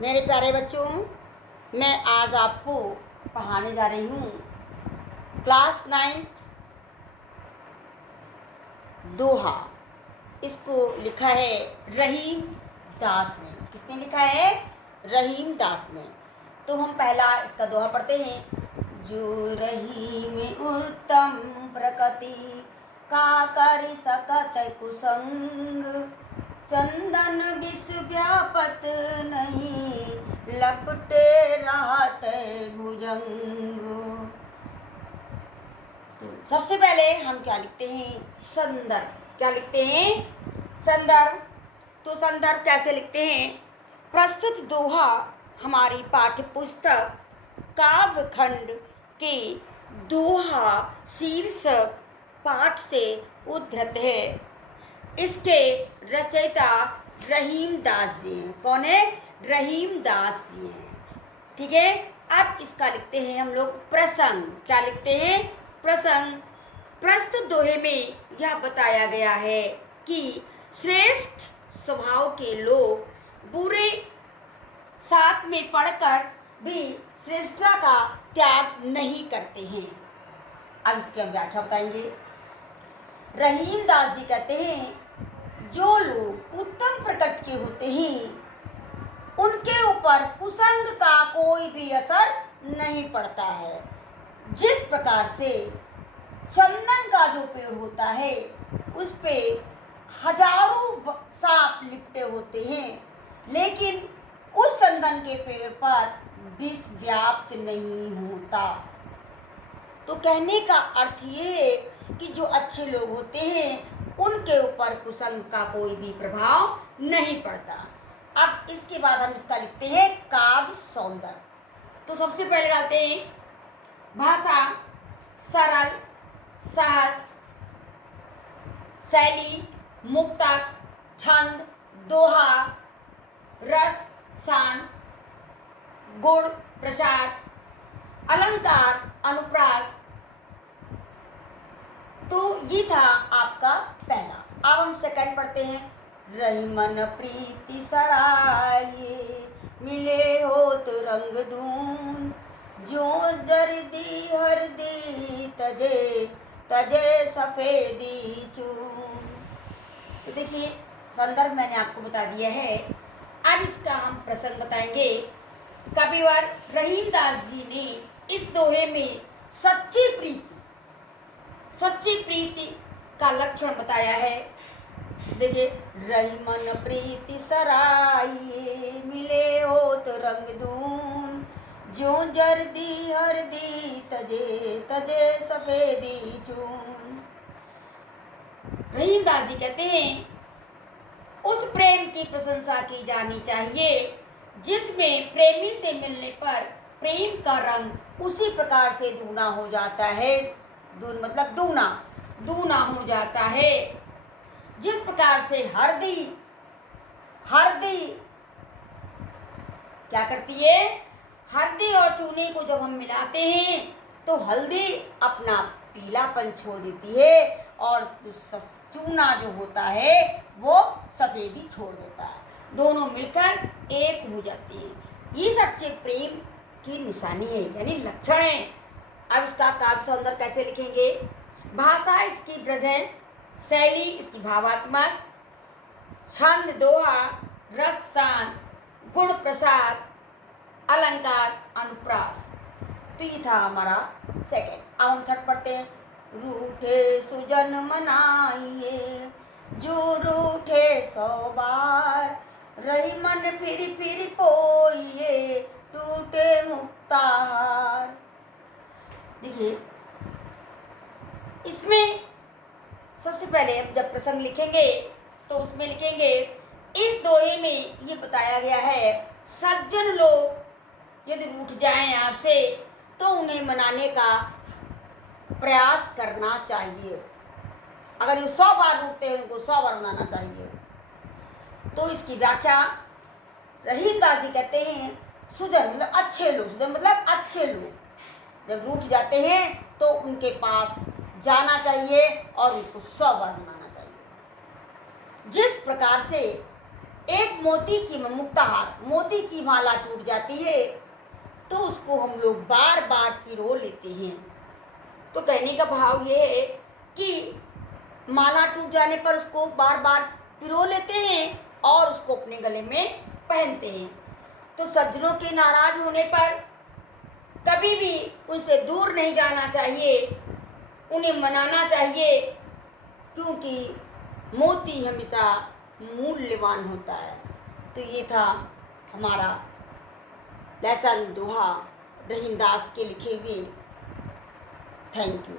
मेरे प्यारे बच्चों, मैं आज आपको पढ़ाने जा रही हूँ क्लास 9th दोहा। इसको लिखा है रहीम दास ने। किसने लिखा है? रहीम दास ने। तो हम पहला इसका दोहा पढ़ते हैं। जो रहीम उत्तम प्रकृति का कर सकत कुसंग, चंदन विश्व व्यापत नहीं, लपटे रहत भुजंग। तो सबसे पहले हम क्या लिखते हैं? संदर्भ। क्या लिखते हैं? संदर्भ। तो संदर्भ कैसे लिखते हैं? प्रस्तुत दोहा हमारी पाठ्य पुस्तक काव्यखंड के दोहा शीर्षक पाठ से उद्धृत है। इसके रचयिता रहीम दास जी हैं। कौन है? रहीम दास जी हैं। ठीक है। अब इसका लिखते हैं हम लोग प्रसंग। क्या लिखते हैं? प्रसंग। प्रस्तुत दोहे में यह बताया गया है कि श्रेष्ठ स्वभाव के लोग बुरे साथ में पढ़कर भी श्रेष्ठता का त्याग नहीं करते हैं। अब इसकी हम व्याख्या बताएंगे। रहीम दास जी कहते हैं, जो लोग उत्तम प्रकृति के होते हैं उनके ऊपर कुसंग का कोई भी असर नहीं पड़ता है। जिस प्रकार से चंदन का जो पेड़ होता है उस पे हजारों सांप लिपटे होते हैं, लेकिन उस चंदन के पेड़ पर विष व्याप्त नहीं होता। तो कहने का अर्थ ये है कि जो अच्छे लोग होते हैं उनके ऊपर कुसंग का कोई भी प्रभाव नहीं पड़ता। अब इसके बाद हम इसका लिखते हैं काव्य सौंदर्य। तो सबसे पहले आते हैं भाषा सरल, सहज, शैली मुक्तक, छंद, दोहा, रस, शान, गुण, प्रसाद, अलंकार, अनुप्रास। तो ये था आपका पहला। अब हम सेकंड पढ़ते हैं। रहीमन प्रीति सराये, मिले होत रंग दून, जो जर्दी हरदी तजे, तजे सफेदी चून। तो देखिए, संदर्भ मैंने आपको बता दिया है। अब इसका हम प्रसंग बताएंगे। कविवर रहीम दास जी ने इस दोहे में सच्ची प्रीति का लक्षण बताया है। देखिए, रहीमन प्रीति सराये, मिले होत रंग दून, जो जर्दी हरदी तजे, तजे सफेदी चून। रहीम दास जी कहते हैं, उस प्रेम की प्रशंसा की जानी चाहिए जिसमें प्रेमी से मिलने पर प्रेम का रंग उसी प्रकार से दूना हो जाता है। दून मतलब दूना हो जाता है। जिस प्रकार से हरदी क्या करती है? हरदी और चूने को जब हम मिलाते हैं तो हल्दी अपना पीलापन छोड़ देती है और चूना जो होता है वो सफेदी छोड़ देता है। दोनों मिलकर एक हो जाती है। ये सच्चे प्रेम की निशानी है, यानी लक्षण है। अब इसका काव्य सौंदर्य कैसे लिखेंगे? भाषा इसकी ब्रज है, शैली इसकी भावात्मक, छंद दोहा, रस शान, गुण प्रसाद, अलंकार अनुप्रास। तो ये था हमारा सेकंड। अब हम थर्ड पढ़ते हैं। रूठे सुजन मनाइए, जो रूठे 100 बार, रही मन फिर पोइए, टूटे मुक्ताहार। देखिए, इसमें सबसे पहले जब प्रसंग लिखेंगे तो उसमें लिखेंगे, इस दोहे में ये बताया गया है सज्जन लोग यदि रूठ जाएं आपसे तो उन्हें मनाने का प्रयास करना चाहिए। अगर ये 100 बार रूठते हैं उनको 100 बार मनाना चाहिए। तो इसकी व्याख्या रहीम दास जी कहते हैं, सुजन मतलब अच्छे लोग, सुजन मतलब अच्छे लोग जब रूठ जाते हैं तो उनके पास जाना चाहिए और उनको 100 बार मनाना चाहिए। जिस प्रकार से एक मोती की मुक्ताहार, मोती की माला टूट जाती है तो उसको हम लोग बार बार पिरो लेते हैं। तो कहने का भाव ये है कि माला टूट जाने पर उसको बार बार पिरो लेते हैं और उसको अपने गले में पहनते हैं। तो सज्जनों के नाराज होने पर कभी भी उनसे दूर नहीं जाना चाहिए, उन्हें मनाना चाहिए, क्योंकि मोती हमेशा मूल्यवान होता है। तो ये था हमारा लेसन दोहा रहीमदास के लिखे हुए। Thank you.